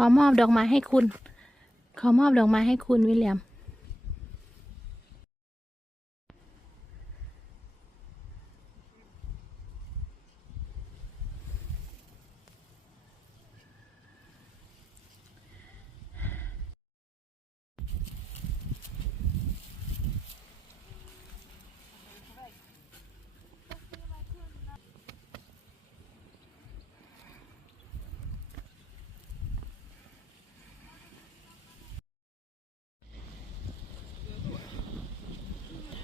ขอมอบดอกไม้ให้คุณ ขอมอบดอกไม้ให้คุณวิลเลียม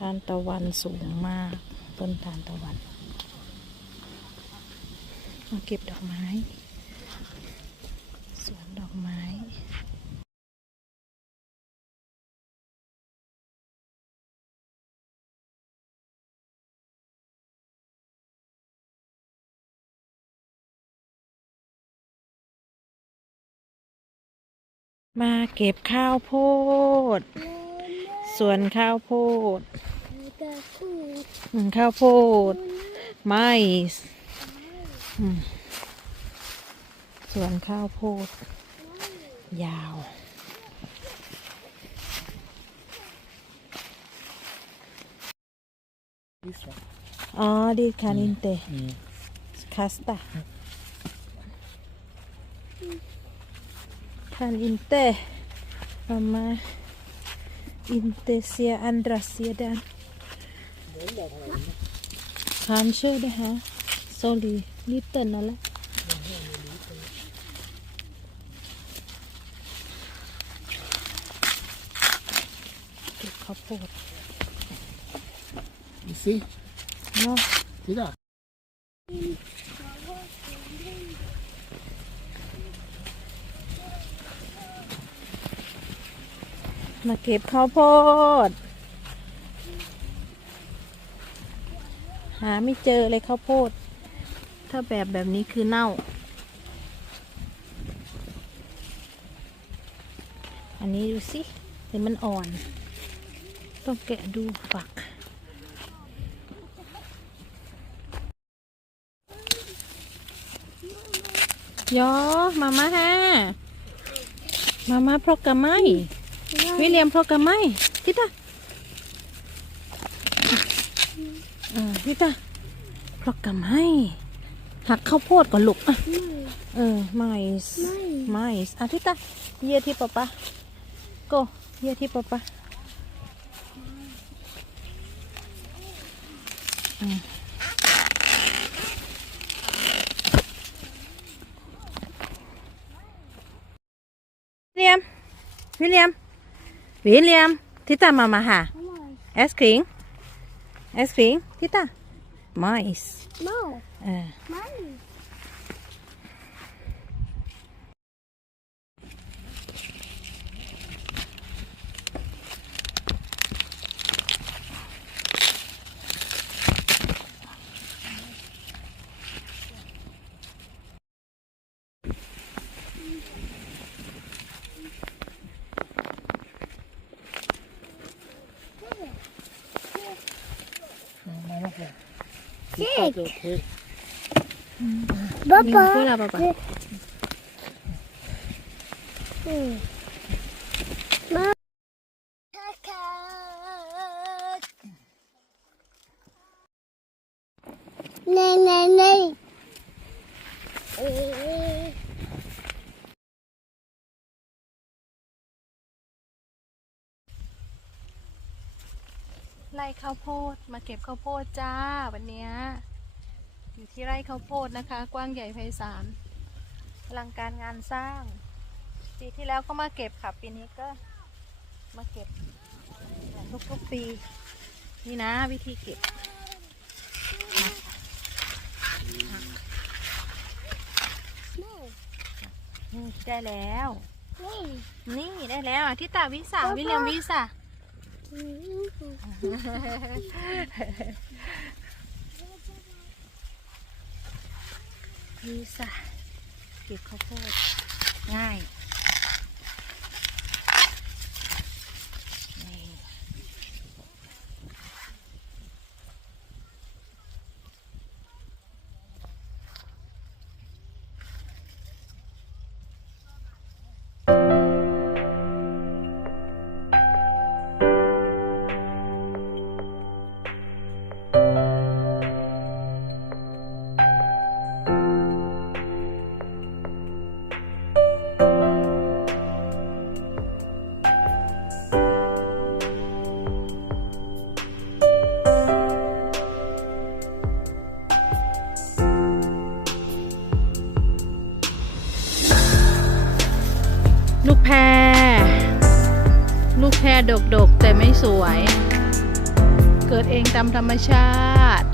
านตะวันสูงมาก ต้นทานตะวัน มาเก็บดอกไม้ สวนดอกไม้มาเก็บข้าวโพด สวนข้าวโพด อืมข้าวโพดไม้อืมสวนข้าวโพด ยาว This one. อ๋อดีคานินเต Mm. คาสตาคานอินเตมามาอินเตเซียอันดราเซียดัน คานเชื่อได้ฮะโซลีลิตเติ้ลนั่นแหละเก็บข้าวโพด You see? เนาะ See that? มาเก็บข้าวโพด หาไม่เจอเลยข้าวโพด ถ้าแบบแบบนี้คือเน่า อันนี้ดูสิเห็นมันอ่อน ต้องแกะดูฝัก ยอมามาฮะมามาพรอกกะไมวิลเลียมพรอกกะไมทิตาอ่า ทิตาพรอกกะไมหักข้าวโพดก่อนลูกอะ เออไม่ไม่อะทิตาเยียที่ปะปะโกเยียที่ปะปะอืมวิลเลียม วิลเลียม วิลเลียมทิตามามาหาไอศครีม ไอศครีมทิตาไม่ส์ No, เออ money. Sick. Okay. นี่ Papa. คืออะไรปะปะ Hmm. Ma. Này này này. Ừ. ไร่ข้าวโพดมาเก็บข้าวโพดจ้าวันเนี้ย อยู่ที่ไร่ข้าวโพดนะคะ กว้างใหญ่ไพศาลอลังการงานสร้าง ปีที่แล้วก็มาเก็บค่ะ ปีนี้ก็มาเก็บทุกๆปี นี่นะวิธีเก็บนี่ได้แล้ว นี่ได้แล้วอะที่ตาวิสาวิเลียมวิสา วิสาเก็บข้าวโพดง่าย ย เกิดเองตามธรรมชาติ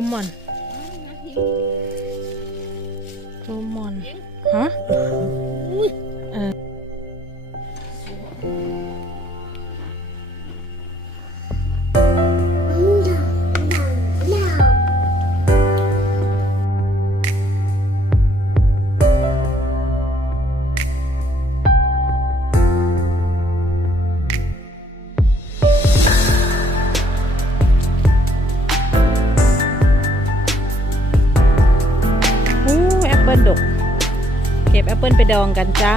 Lumon. Lumon. Hah? เปิ้ลไปดองกันจ้า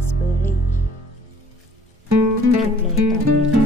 Raspberry. on Tommy.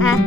ạ.